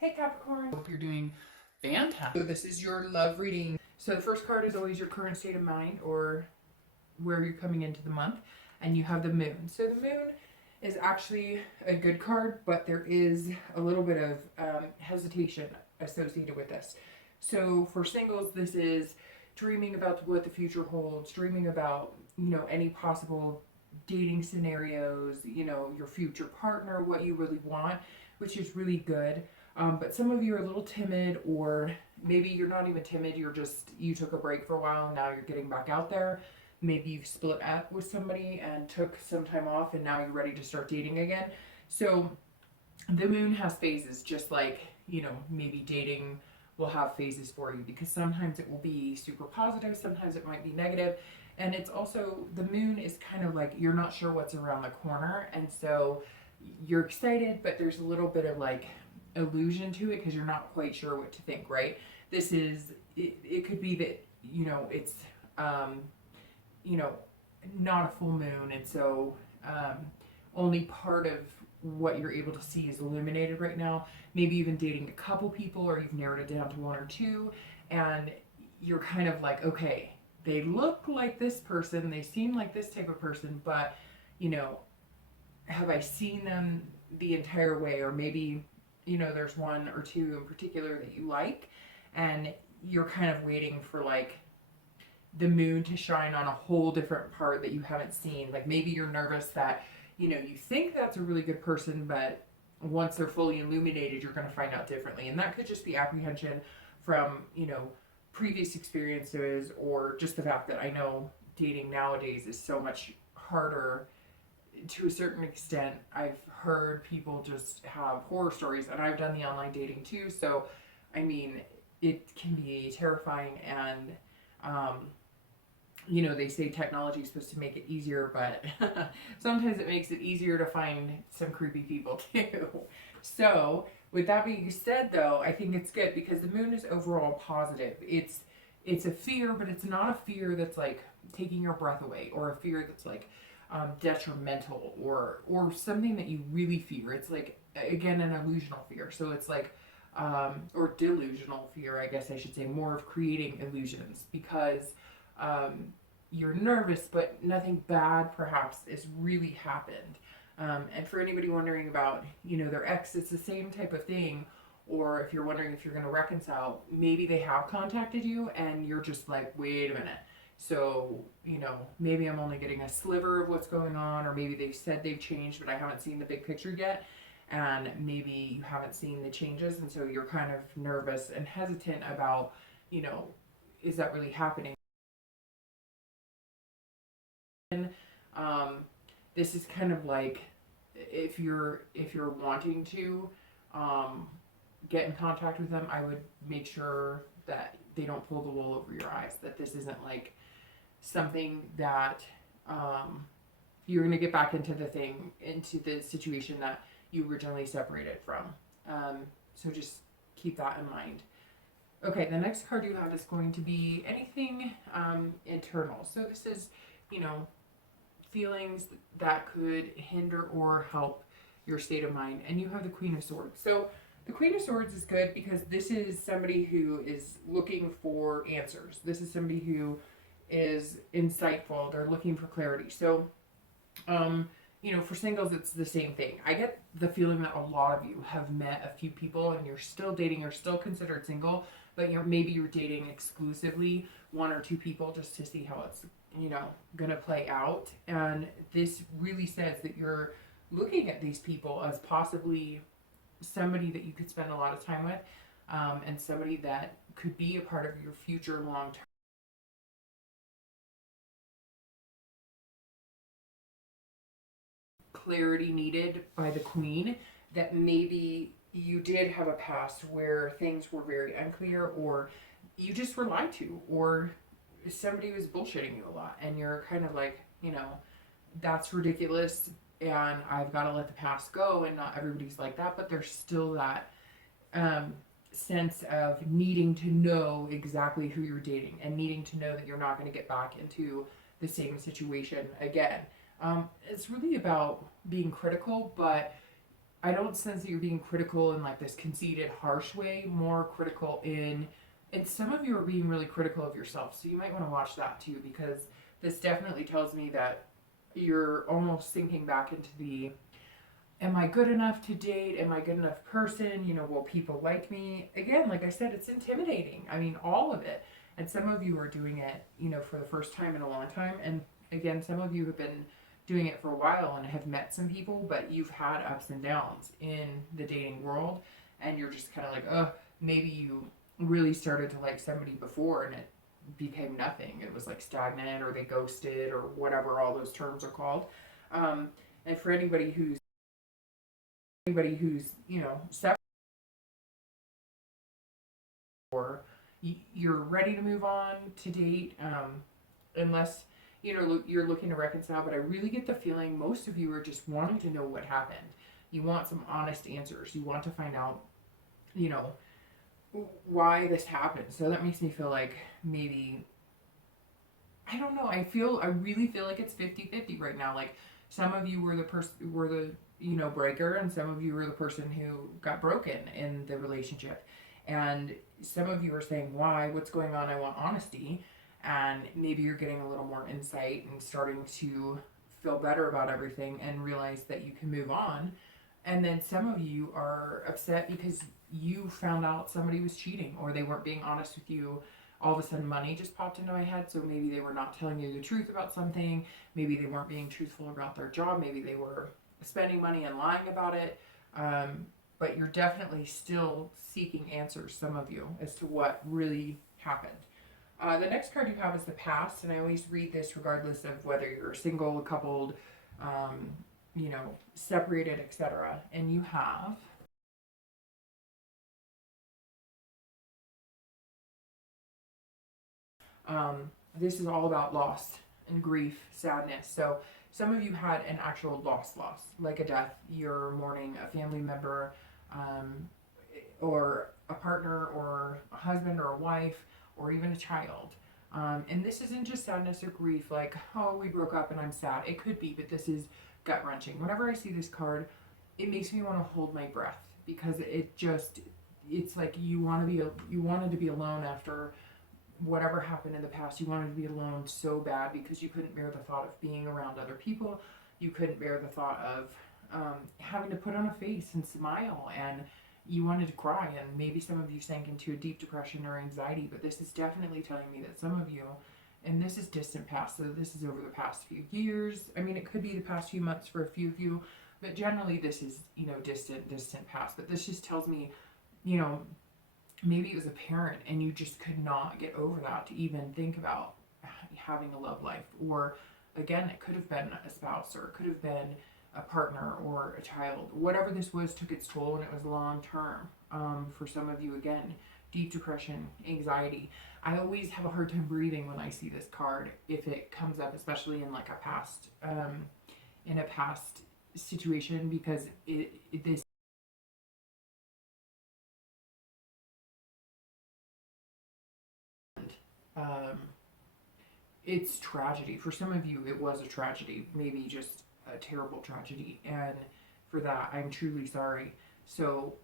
Hey Capricorn, hope you're doing fantastic. So this is your love reading. So the first card is always your current state of mind or where you're coming into the month, and you have the moon. So the moon is actually a good card, but there is a little bit of hesitation associated with this. So for singles, this is dreaming about what the future holds, dreaming about, any possible dating scenarios, your future partner, what you really want, which is really good. But some of you are a little timid, or maybe you're not even timid, you took a break for a while and now you're getting back out there. Maybe you've split up with somebody and took some time off and now you're ready to start dating again. So the moon has phases, just like, maybe dating will have phases for you, because sometimes it will be super positive, sometimes it might be negative. And it's also, the moon is kind of like you're not sure what's around the corner. And so you're excited, but there's a little bit of like illusion to it because you're not quite sure what to think, right? This is, it could be that, it's, not a full moon. And so only part of what you're able to see is illuminated right now. Maybe you've been dating a couple people, or you've narrowed it down to one or two, and you're kind of like, okay, they look like this person, they seem like this type of person, but, have I seen them the entire way? Or maybe, there's one or two in particular that you like, and you're kind of waiting for like the moon to shine on a whole different part that you haven't seen. Like maybe you're nervous that, you think that's a really good person, but once they're fully illuminated, you're going to find out differently. And that could just be apprehension from, previous experiences, or just the fact that I know dating nowadays is so much harder to a certain extent. I've heard people just have horror stories, and I've done the online dating too. So, I mean, it can be terrifying, and, they say technology is supposed to make it easier, but sometimes it makes it easier to find some creepy people too. So, with that being said, though, I think it's good because the moon is overall positive. It's a fear, but it's not a fear that's like taking your breath away, or a fear that's like detrimental, or something that you really fear. It's like, again, an illusional fear. So it's like or delusional fear, I guess I should say, more of creating illusions, because you're nervous, but nothing bad perhaps has really happened. And for anybody wondering about, their ex, it's the same type of thing. Or if you're wondering if you're going to reconcile, maybe they have contacted you and you're just like, wait a minute. So, maybe I'm only getting a sliver of what's going on, or maybe they've said they've changed, but I haven't seen the big picture yet. And maybe you haven't seen the changes, and so you're kind of nervous and hesitant about, is that really happening? This is kind of like, if you're wanting to get in contact with them, I would make sure that they don't pull the wool over your eyes, that this isn't like something that you're going to get back into the situation that you originally separated from. So just keep that in mind. Okay, the next card you have is going to be anything internal. So this is, feelings that could hinder or help your state of mind. And you have the Queen of Swords. So the Queen of Swords is good because this is somebody who is looking for answers. This is somebody who is insightful. They're looking for clarity. So, for singles, it's the same thing. I get the feeling that a lot of you have met a few people and you're still dating, you're still considered single, but maybe you're dating exclusively one or two people just to see how it's, going to play out. And this really says that you're looking at these people as possibly somebody that you could spend a lot of time with, and somebody that could be a part of your future long term. Clarity needed by the Queen, that maybe you did have a past where things were very unclear, or you just were lied to, or somebody was bullshitting you a lot, and you're kind of like, that's ridiculous, and I've got to let the past go. And not everybody's like that, but there's still that sense of needing to know exactly who you're dating, and needing to know that you're not going to get back into the same situation again. It's really about being critical, but I don't sense that you're being critical in like this conceited, harsh way, more critical in, and some of you are being really critical of yourself. So you might want to watch that too, because this definitely tells me that you're almost sinking back into the, am I good enough to date? Am I a good enough person? You know, will people like me? Again, like I said, it's intimidating. I mean, all of it. And some of you are doing it, you know, for the first time in a long time. And again, some of you have been doing it for a while and have met some people, but you've had ups and downs in the dating world. And you're just kind of like, oh, maybe you really started to like somebody before and it became nothing. It was like stagnant or they ghosted or whatever all those terms are called. And for anybody who's you know separate or you're ready to move on to date, unless you know you're looking to reconcile. But I really get the feeling most of you are just wanting to know what happened. You want some honest answers. You want to find out, you know, why this happened. So that makes me feel like maybe, I don't know, I really feel like it's 50-50 right now. Like some of you were the you know breaker, and some of you were the person who got broken in the relationship. And some of you are saying, why, what's going on, I want honesty. And maybe you're getting a little more insight and starting to feel better about everything and realize that you can move on. And then some of you are upset because you found out somebody was cheating or they weren't being honest with you. All of a sudden money just popped into my head. So maybe they were not telling you the truth about something. Maybe they weren't being truthful about their job. Maybe they were spending money and lying about it. But you're definitely still seeking answers, some of you, as to what really happened. The next card you have is the past, and I always read this regardless of whether you're single, coupled, you know, separated, etc. And you have this is all about loss and grief, sadness. So some of you had an actual loss, like a death. You're mourning a family member, um, or a partner, or a husband, or a wife, or even a child. And this isn't just sadness or grief, like, oh, we broke up and I'm sad. It could be, but this is gut wrenching. Whenever I see this card, it makes me want to hold my breath because it's like you wanted to be alone after whatever happened in the past. You wanted to be alone so bad because you couldn't bear the thought of being around other people. You couldn't bear the thought of having to put on a face and smile, and you wanted to cry. And maybe some of you sank into a deep depression or anxiety, but this is definitely telling me that some of you, and this is distant past, so this is over the past few years. I mean, it could be the past few months for a few of you, but generally this is, you know, distant past. But this just tells me, you know, maybe it was a parent and you just could not get over that to even think about having a love life. Or again, it could have been a spouse, or it could have been a partner or a child. Whatever this was took its toll, and it was long term. For some of you, again, deep depression, anxiety. I always have a hard time breathing when I see this card if it comes up, especially in like a past situation, because this um, it's tragedy. For some of you, it was a tragedy, maybe just a terrible tragedy. And for that, I'm truly sorry. So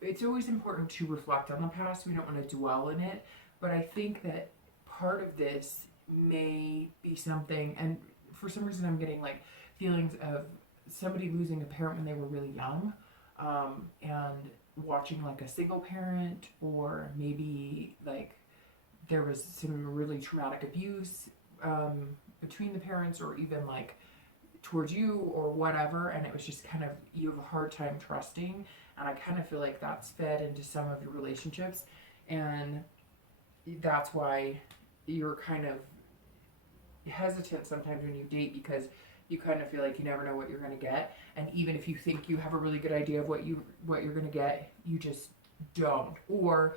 it's always important to reflect on the past. We don't want to dwell in it. But I think that part of this may be something, and for some reason, I'm getting like feelings of somebody losing a parent when they were really young, and watching like a single parent, or maybe like there was some really traumatic abuse between the parents, or even like towards you or whatever, and it was just kind of, you have a hard time trusting. And I kind of feel like that's fed into some of your relationships, and that's why you're kind of hesitant sometimes when you date, because you kind of feel like you never know what you're going to get. And even if you think you have a really good idea of what you're going to get, you just don't. Or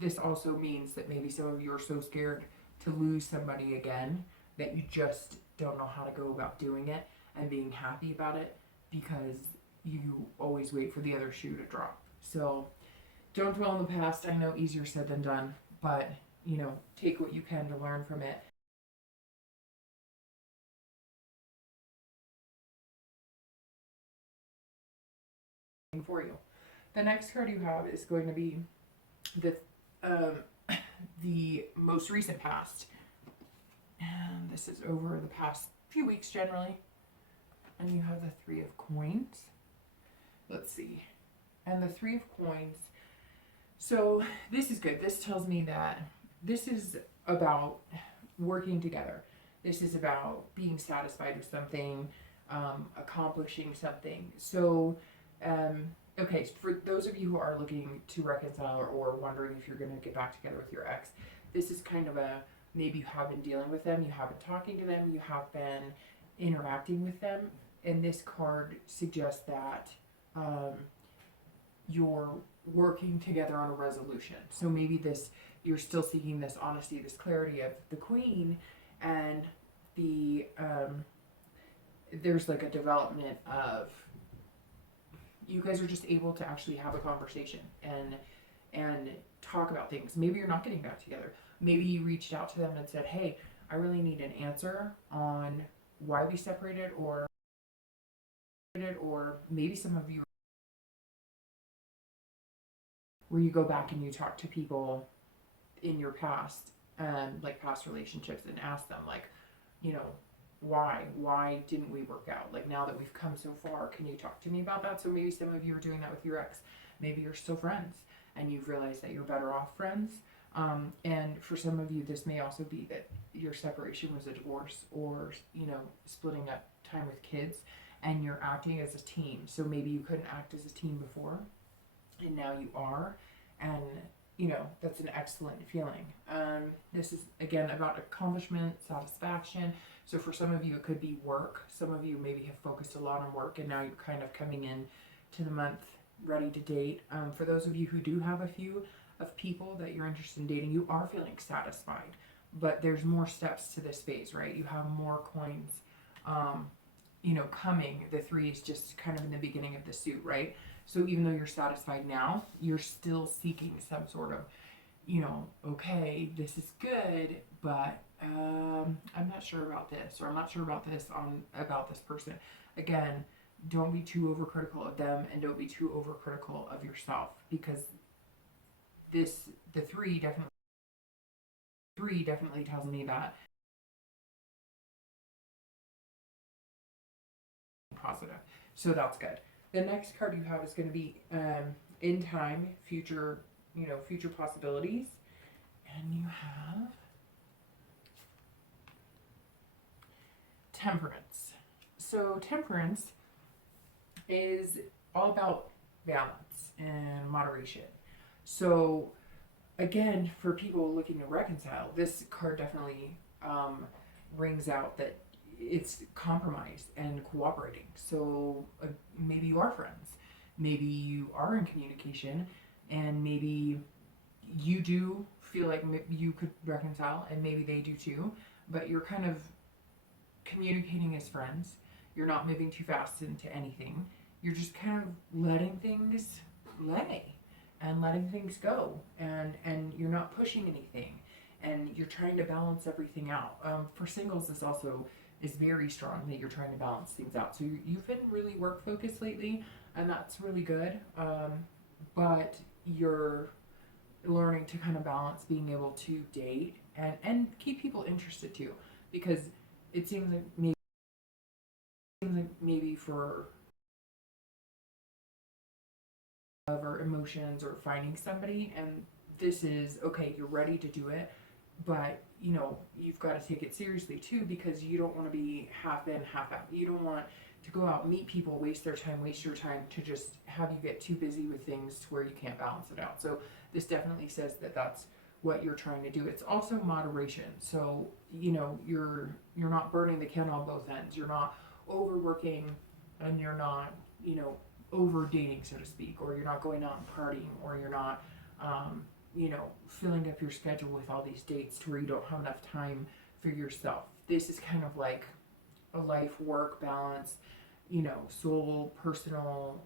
this also means that maybe some of you are so scared to lose somebody again that you just don't know how to go about doing it and being happy about it, because you always wait for the other shoe to drop. So don't dwell in the past. I know easier said than done, but you know, take what you can to learn from it. for you. The next card you have is going to be the most recent past. And this is over the past few weeks generally. And you have the Three of Coins. Let's see. And the Three of Coins. So this is good. This tells me that this is about working together. This is about being satisfied with something, accomplishing something. So, okay, for those of you who are looking to reconcile or wondering if you're going to get back together with your ex, this is kind of a, maybe you have been dealing with them, you have been talking to them, you have been interacting with them. And this card suggests that you're working together on a resolution. So maybe this, you're still seeking this honesty, this clarity of the Queen, and the there's like a development of you guys are just able to actually have a conversation and talk about things. Maybe you're not getting back together. Maybe you reached out to them and said, hey, I really need an answer on why we separated, or maybe some of you where you go back and you talk to people in your past, like past relationships, and ask them, like, you know, why didn't we work out? Like, now that we've come so far, can you talk to me about that? So maybe some of you are doing that with your ex. Maybe you're still friends and you've realized that you're better off friends. And for some of you, this may also be that your separation was a divorce, or, you know, splitting up time with kids, and you're acting as a team. So maybe you couldn't act as a team before, and now you are. And, you know, that's an excellent feeling. This is, again, about accomplishment, satisfaction. So for some of you, it could be work. Some of you maybe have focused a lot on work, and now you're kind of coming in to the month ready to date. For those of you who do have a few of people that you're interested in dating, you are feeling satisfied, but there's more steps to this phase, right? You have more coins, you know, coming. The Three is just kind of in the beginning of the suit, right? So even though you're satisfied now, you're still seeking some sort of, you know, okay, this is good, but I'm not sure about this, or I'm not sure about this about this person. Again, don't be too overcritical of them, and don't be too overcritical of yourself, because the three definitely tells me that positive. So that's good. The next card you have is going to be in time, future, you know, future possibilities. And you have Temperance. So Temperance is all about balance and moderation. So again, for people looking to reconcile, this card definitely rings out that it's compromise and cooperating. So maybe you are friends, maybe you are in communication, and maybe you do feel like you could reconcile, and maybe they do too, but you're kind of communicating as friends. You're not moving too fast into anything. You're just kind of letting things lay and letting things go, and you're not pushing anything, and you're trying to balance everything out. For singles, this also is very strong, that you're trying to balance things out. So you've been really work focused lately, and that's really good. But you're learning to kind of balance being able to date and keep people interested too, because it seems like maybe for or emotions or finding somebody, and this is okay, you're ready to do it, but you know, you've got to take it seriously too, because you don't want to be half in, half out. You don't want to go out, meet people, waste their time, waste your time, to just have you get too busy with things to where you can't balance it out. So this definitely says that that's what you're trying to do. It's also moderation. So, you know, you're not burning the candle on both ends. You're not overworking, and you're not, you know, over dating, so to speak, or you're not going out and partying, or you're not you know, filling up your schedule with all these dates to where you don't have enough time for yourself. This is kind of like a life work balance, you know, soul, personal,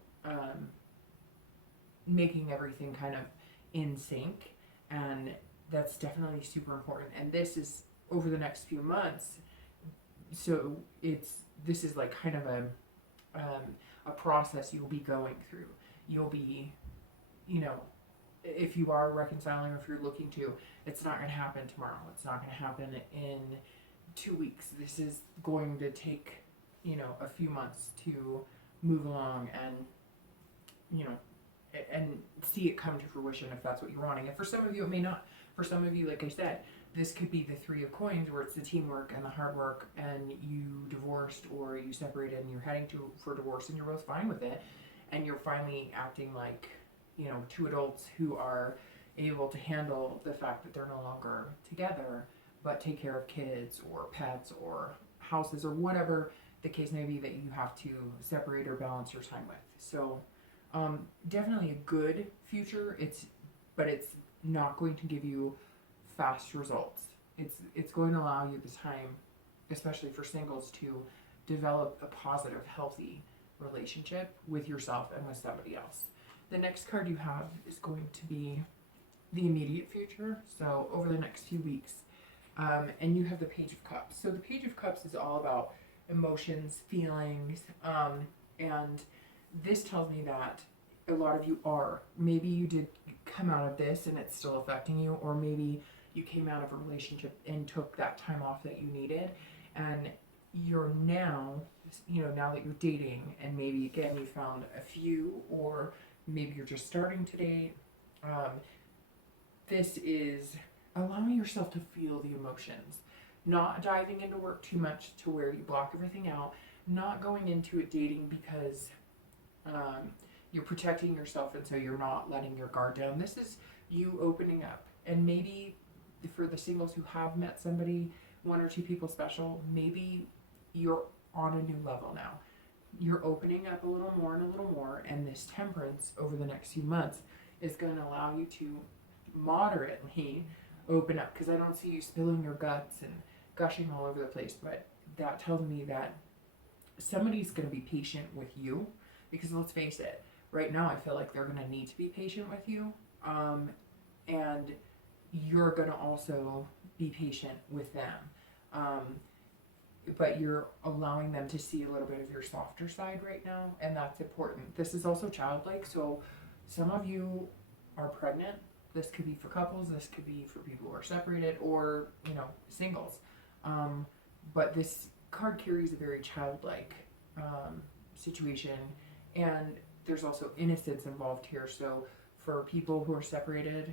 making everything kind of in sync. And that's definitely super important. And this is over the next few months. So this is like kind of a process you'll be going through. you'll be, you know, if you are reconciling or if you're looking to, it's not going to happen tomorrow. It's not going to happen in 2 weeks. This is going to take, you know, a few months to move along and, you know, and see it come to fruition if that's what you're wanting. And for some of you, it may not. For some of you, like I said, this could be the Three of Coins, where it's the teamwork and the hard work, and you divorced or you separated and you're heading for divorce and you're both fine with it, and you're finally acting like, you know, two adults who are able to handle the fact that they're no longer together, but take care of kids or pets or houses or whatever the case may be that you have to separate or balance your time with. So definitely a good future. But it's not going to give you fast results. It's going to allow you the time, especially for singles, to develop a positive, healthy relationship with yourself and with somebody else. The next card you have is going to be the immediate future, so over the next few weeks. And you have the Page of Cups. So the Page of Cups is all about emotions, feelings, and this tells me that a lot of you are. Maybe you did come out of this and it's still affecting you, or maybe you came out of a relationship and took that time off that you needed, and you're now, you know, now that you're dating, and maybe again you found a few, or maybe you're just starting to date. This is allowing yourself to feel the emotions, not diving into work too much to where you block everything out, not going into it dating because you're protecting yourself and so you're not letting your guard down. This is you opening up. And maybe for the singles who have met somebody, one or two people special, maybe you're on a new level now. You're opening up a little more, and this Temperance over the next few months is going to allow you to moderately open up, because I don't see you spilling your guts and gushing all over the place, but that tells me that somebody's going to be patient with you, because let's face it, right now I feel like they're going to need to be patient with you, and you're going to also be patient with them, but you're allowing them to see a little bit of your softer side right now, and that's important. This is also childlike, so some of you are pregnant. This could be for couples, this could be for people who are separated, or, you know, singles. But this card carries a very childlike situation, and there's also innocence involved here. So for people who are separated,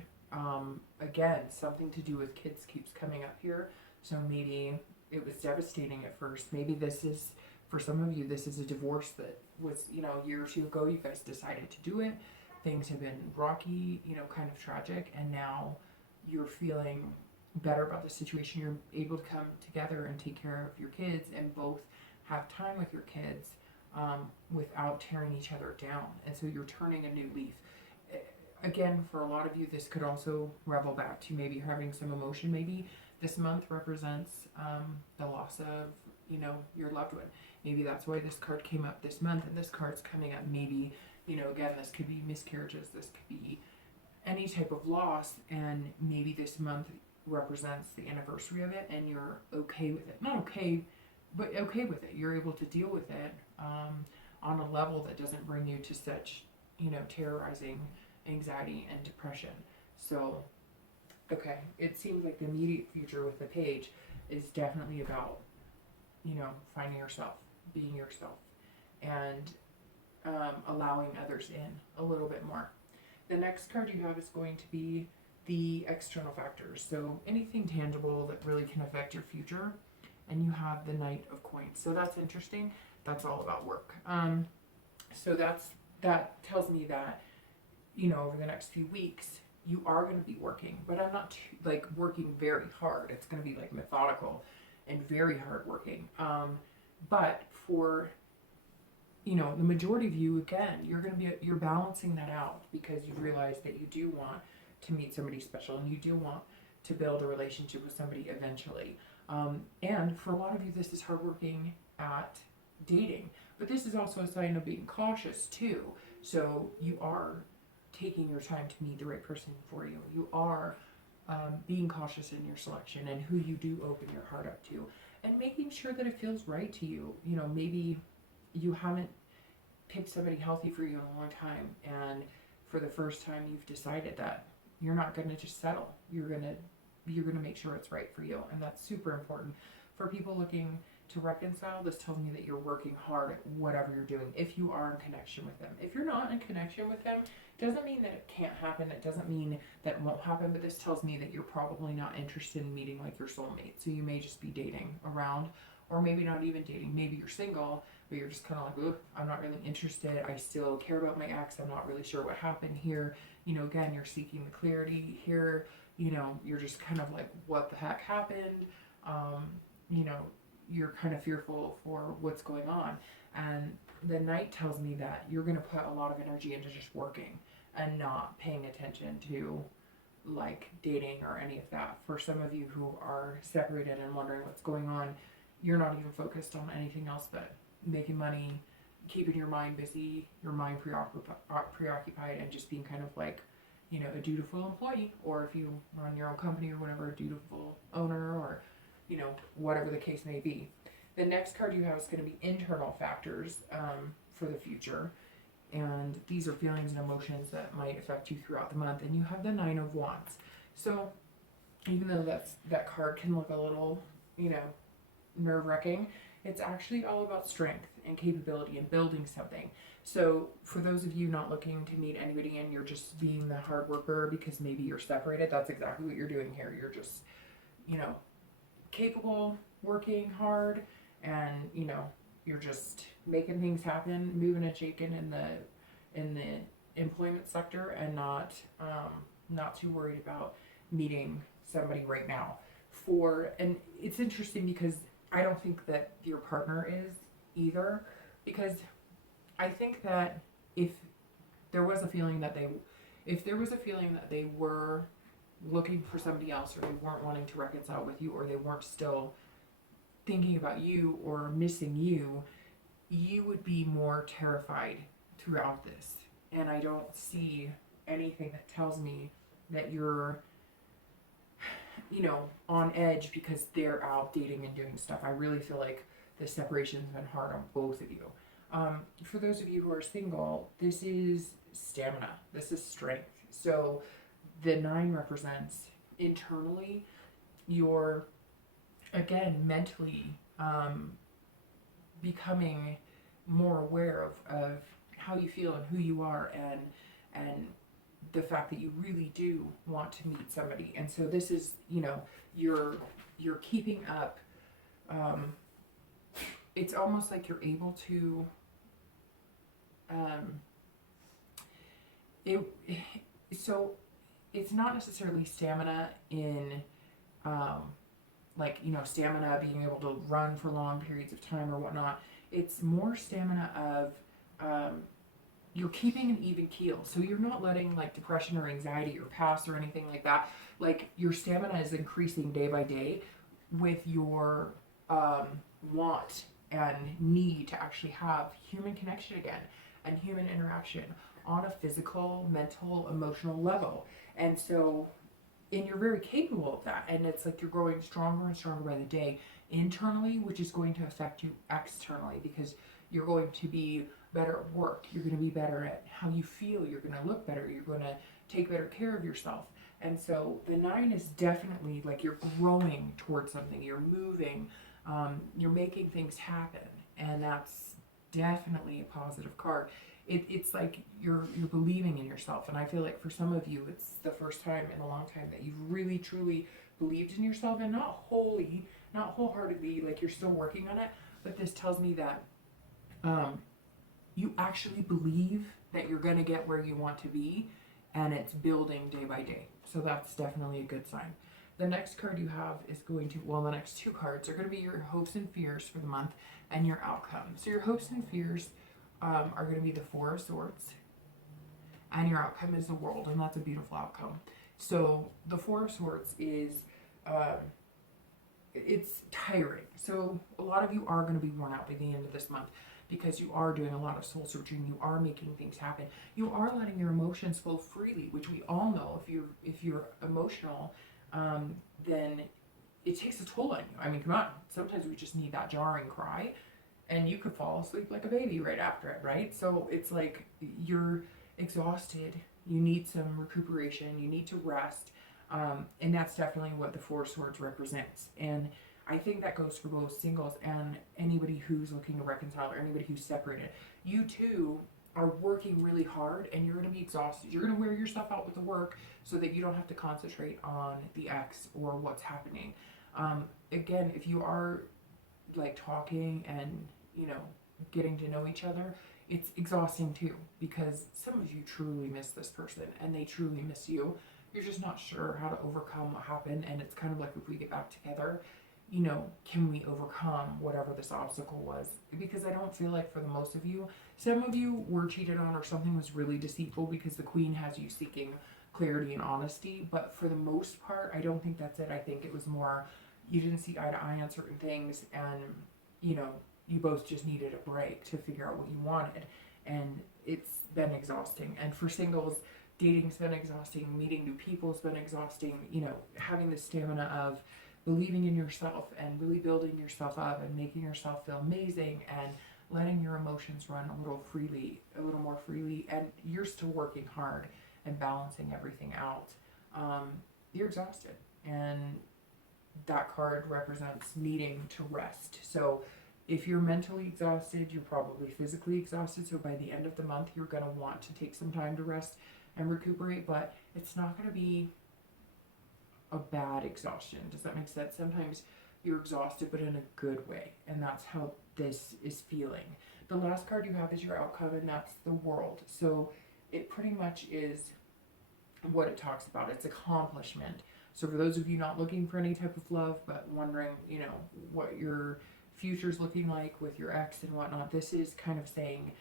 again, something to do with kids keeps coming up here. So maybe it was devastating at first. Maybe this is, for some of you, this is a divorce that was, you know, a year or two ago, you guys decided to do it. Things have been rocky, you know, kind of tragic, and now you're feeling better about the situation. You're able to come together and take care of your kids and both have time with your kids without tearing each other down. And so you're turning a new leaf. Again, for a lot of you, this could also revel back to maybe having some emotion. Maybe this month represents the loss of, you know, your loved one. Maybe that's why this card came up this month, and this card's coming up. Maybe, you know, again, this could be miscarriages, this could be any type of loss, and maybe this month represents the anniversary of it, and you're okay with it. Not okay, but okay with it. You're able to deal with it on a level that doesn't bring you to such, you know, terrorizing anxiety and depression. So, okay, it seems like the immediate future with the Page is definitely about, you know, finding yourself, being yourself, and allowing others in a little bit more. The next card you have is going to be the external factors. So anything tangible that really can affect your future. And you have the Knight of Coins. So that's interesting. That's all about work. So that tells me that, you know, over the next few weeks, you are going to be working, but I'm not like working very hard. It's going to be like methodical and very hard working. But for, you know, the majority of you, again, you're balancing that out because you realize that you do want to meet somebody special and you do want to build a relationship with somebody eventually. And for a lot of you, this is hard working at dating, but this is also a sign of being cautious too. So you are taking your time to meet the right person for you. You are being cautious in your selection and who you do open your heart up to, and making sure that it feels right to you. You know, maybe you haven't picked somebody healthy for you in a long time, and for the first time you've decided that you're not going to just settle. You're going to make sure it's right for you, and that's super important. For people looking to reconcile, this tells me that you're working hard at whatever you're doing, if you are in connection with them. If you're not in connection with them, it doesn't mean that it can't happen. It doesn't mean that it won't happen, but this tells me that you're probably not interested in meeting like your soulmate. So you may just be dating around, or maybe not even dating. Maybe you're single, but you're just kind of like, I'm not really interested. I still care about my ex. I'm not really sure what happened here. You know, again, you're seeking the clarity here. You know, you're just kind of like, what the heck happened? You know, you're kind of fearful for what's going on. And the Knight tells me that you're going to put a lot of energy into just working and not paying attention to like dating or any of that. For some of you who are separated and wondering what's going on, you're not even focused on anything else but making money, keeping your mind busy, your mind preoccupied, and just being kind of like, you know, a dutiful employee, or if you run your own company or whatever, a dutiful owner, or, you know, whatever the case may be. The next card you have is going to be internal factors for the future. And these are feelings and emotions that might affect you throughout the month. And you have the Nine of Wands. So even though that card can look a little, you know, nerve-wracking, it's actually all about strength and capability and building something. So for those of you not looking to meet anybody and you're just being the hard worker because maybe you're separated, that's exactly what you're doing here. You're just, you know, capable, working hard, and, you know, you're just making things happen, moving and shaking in the employment sector, and not too worried about meeting somebody right now. And it's interesting because I don't think that your partner is either, because I think that if there was a feeling that they were looking for somebody else, or they weren't wanting to reconcile with you, or they weren't still thinking about you or missing you, you would be more terrified throughout this. And I don't see anything that tells me that you're, you know, on edge because they're out dating and doing stuff. I really feel like the separation has been hard on both of you. For those of you who are single, this is stamina. This is strength. So the 9 represents internally your, again, mentally becoming more aware of how you feel and who you are, and the fact that you really do want to meet somebody. And so this is, you know, you're keeping up. It's almost like you're able to so it's not necessarily stamina in like, you know, stamina being able to run for long periods of time or whatnot. It's more stamina of you're keeping an even keel. So you're not letting like depression or anxiety or pass or anything like that. Like, your stamina is increasing day by day with your want and need to actually have human connection again and human interaction on a physical, mental, emotional level. And so, and you're very capable of that. And it's like you're growing stronger and stronger by the day internally, which is going to affect you externally, because you're going to be better at work. You're going to be better at how you feel. You're going to look better. You're going to take better care of yourself. And so the 9 is definitely like you're growing towards something. You're moving. You're making things happen. And that's definitely a positive card. It's like you're believing in yourself. And I feel like for some of you, it's the first time in a long time that you've really, truly believed in yourself, and not wholeheartedly, like you're still working on it. But this tells me that you actually believe that you're going to get where you want to be, and it's building day by day. So that's definitely a good sign. The next card you have is going to, well, the next 2 cards are going to be your hopes and fears for the month and your outcome. So your hopes and fears are going to be the 4 of Swords, and your outcome is the World, and that's a beautiful outcome. So the 4 of Swords is, it's tiring. So a lot of you are going to be worn out by the end of this month, because you are doing a lot of soul searching. You are making things happen. You are letting your emotions flow freely, which we all know. If you're emotional, then it takes a toll on you. I mean, come on. Sometimes we just need that jarring cry and you could fall asleep like a baby right after it, right? So it's like you're exhausted, you need some recuperation, you need to rest, and that's definitely what the Four of Swords represents. And I think that goes for both singles and anybody who's looking to reconcile or anybody who's separated. You too are working really hard and you're going to be exhausted. You're going to wear yourself out with the work so that you don't have to concentrate on the ex or what's happening. Again, if you are like talking and, you know, getting to know each other, it's exhausting too, because some of you truly miss this person and they truly miss you. You're just not sure how to overcome what happened, and it's kind of like, if we get back together, you know, can we overcome whatever this obstacle was? Because I don't feel like for the most of you, some of you were cheated on or something was really deceitful, because the Queen has you seeking clarity and honesty. But for the most part, I don't think that's it. I think it was more you didn't see eye to eye on certain things, and, you know, you both just needed a break to figure out what you wanted. And it's been exhausting. And for singles, dating's been exhausting, meeting new people's been exhausting, you know, having the stamina of believing in yourself and really building yourself up and making yourself feel amazing and letting your emotions run a little more freely, and you're still working hard and balancing everything out. You're exhausted, and that card represents needing to rest. So if you're mentally exhausted, you're probably physically exhausted. So by the end of the month, you're going to want to take some time to rest and recuperate, but it's not going to be a bad exhaustion. Does that make sense? Sometimes you're exhausted, but in a good way, and that's how this is feeling. The last card you have is your outcome, and that's the World. So it pretty much is what it talks about. It's accomplishment. So for those of you not looking for any type of love, but wondering, you know, what your future's looking like with your ex and whatnot, this is kind of saying,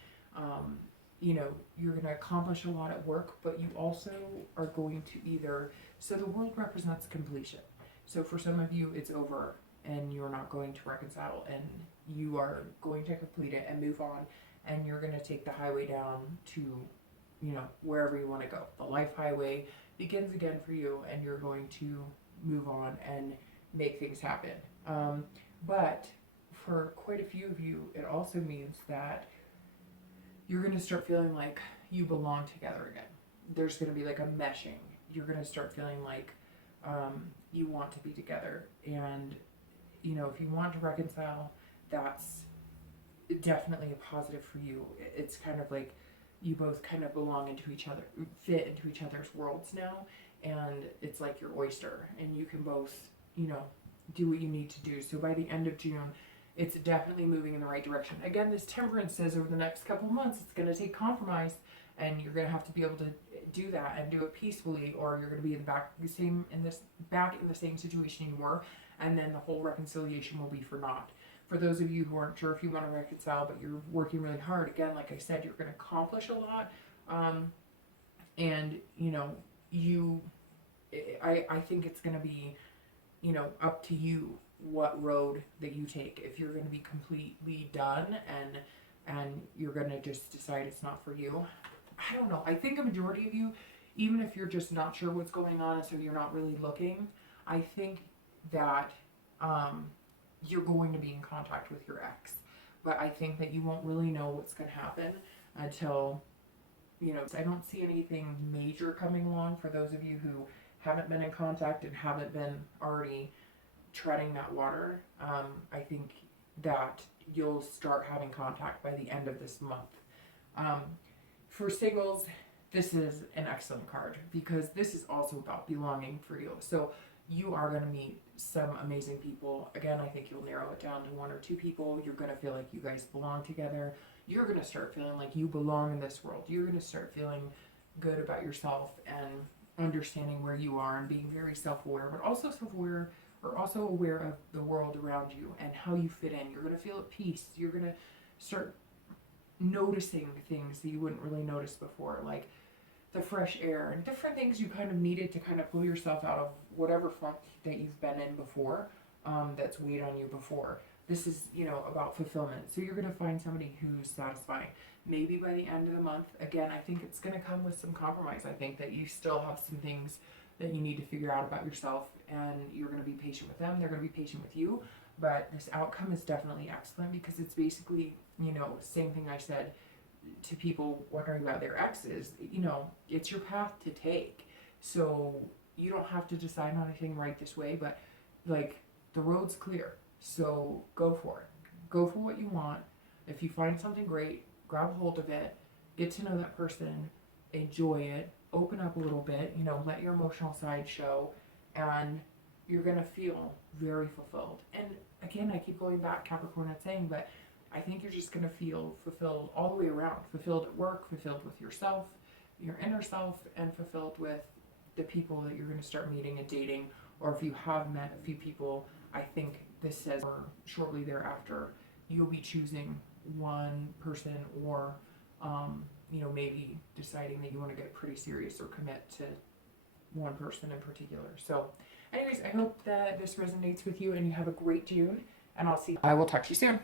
you know, you're going to accomplish a lot at work, but you also are going to either, so the World represents completion. So for some of you, it's over and you're not going to reconcile, and you are going to complete it and move on, and you're going to take the highway down to, you know, wherever you want to go. The life highway begins again for you, and you're going to move on and make things happen. But for quite a few of you, it also means that you're going to start feeling like you belong together again. There's going to be like a meshing. You're going to start feeling like you want to be together. And, you know, if you want to reconcile, that's definitely a positive for you. It's kind of like you both kind of belong into each other, fit into each other's worlds now. And it's like your oyster, and you can both, you know, do what you need to do. So by the end of June, it's definitely moving in the right direction. Again, this Temperance says over the next couple of months, it's going to take compromise, and you're going to have to be able to do that and do it peacefully, or you're going to be back in the same situation you were, and then the whole reconciliation will be for naught. For those of you who aren't sure if you want to reconcile, but you're working really hard, again, like I said, you're going to accomplish a lot, and, you know, I think it's going to be, you know, up to you what road that you take. If you're going to be completely done and you're going to just decide it's not for you, I don't know. I think a majority of you, even if you're just not sure what's going on and so you're not really looking, I think that you're going to be in contact with your ex. But I think that you won't really know what's going to happen until, you know, I don't see anything major coming along for those of you who haven't been in contact and haven't been already treading that water. I think that you'll start having contact by the end of this month. For singles, this is an excellent card, because this is also about belonging for you. So you are going to meet some amazing people. Again, I think you'll narrow it down to one or two people. You're going to feel like you guys belong together. You're going to start feeling like you belong in this world. You're going to start feeling good about yourself and understanding where you are and being very self-aware, but also self-aware, or also aware of the world around you and how you fit in. You're going to feel at peace. You're going to start noticing things that you wouldn't really notice before, like the fresh air and different things you kind of needed to kind of pull yourself out of whatever funk that you've been in before, that's weighed on you before. This is, you know, about fulfillment. So you're going to find somebody who's satisfying. Maybe by the end of the month, again, I think it's going to come with some compromise. I think that you still have some things that you need to figure out about yourself, and you're going to be patient with them. They're going to be patient with you. but this outcome is definitely excellent because it's basically, you know, same thing I said to people wondering about their exes. You know, it's your path to take. So you don't have to decide on anything right this way, but like the road's clear. So go for it. Go for what you want. If you find something great, grab hold of it, get to know that person, enjoy it, open up a little bit, you know, let your emotional side show, and you're going to feel very fulfilled. And again, I keep going back, Capricorn, not saying, but I think you're just going to feel fulfilled all the way around. Fulfilled at work, fulfilled with yourself, your inner self, and fulfilled with the people that you're going to start meeting and dating. Or if you have met a few people, I think this says, or shortly thereafter, you'll be choosing one person, or you know, maybe deciding that you want to get pretty serious or commit to one person in particular. So anyways, I hope that this resonates with you and you have a great June, and I will talk to you soon.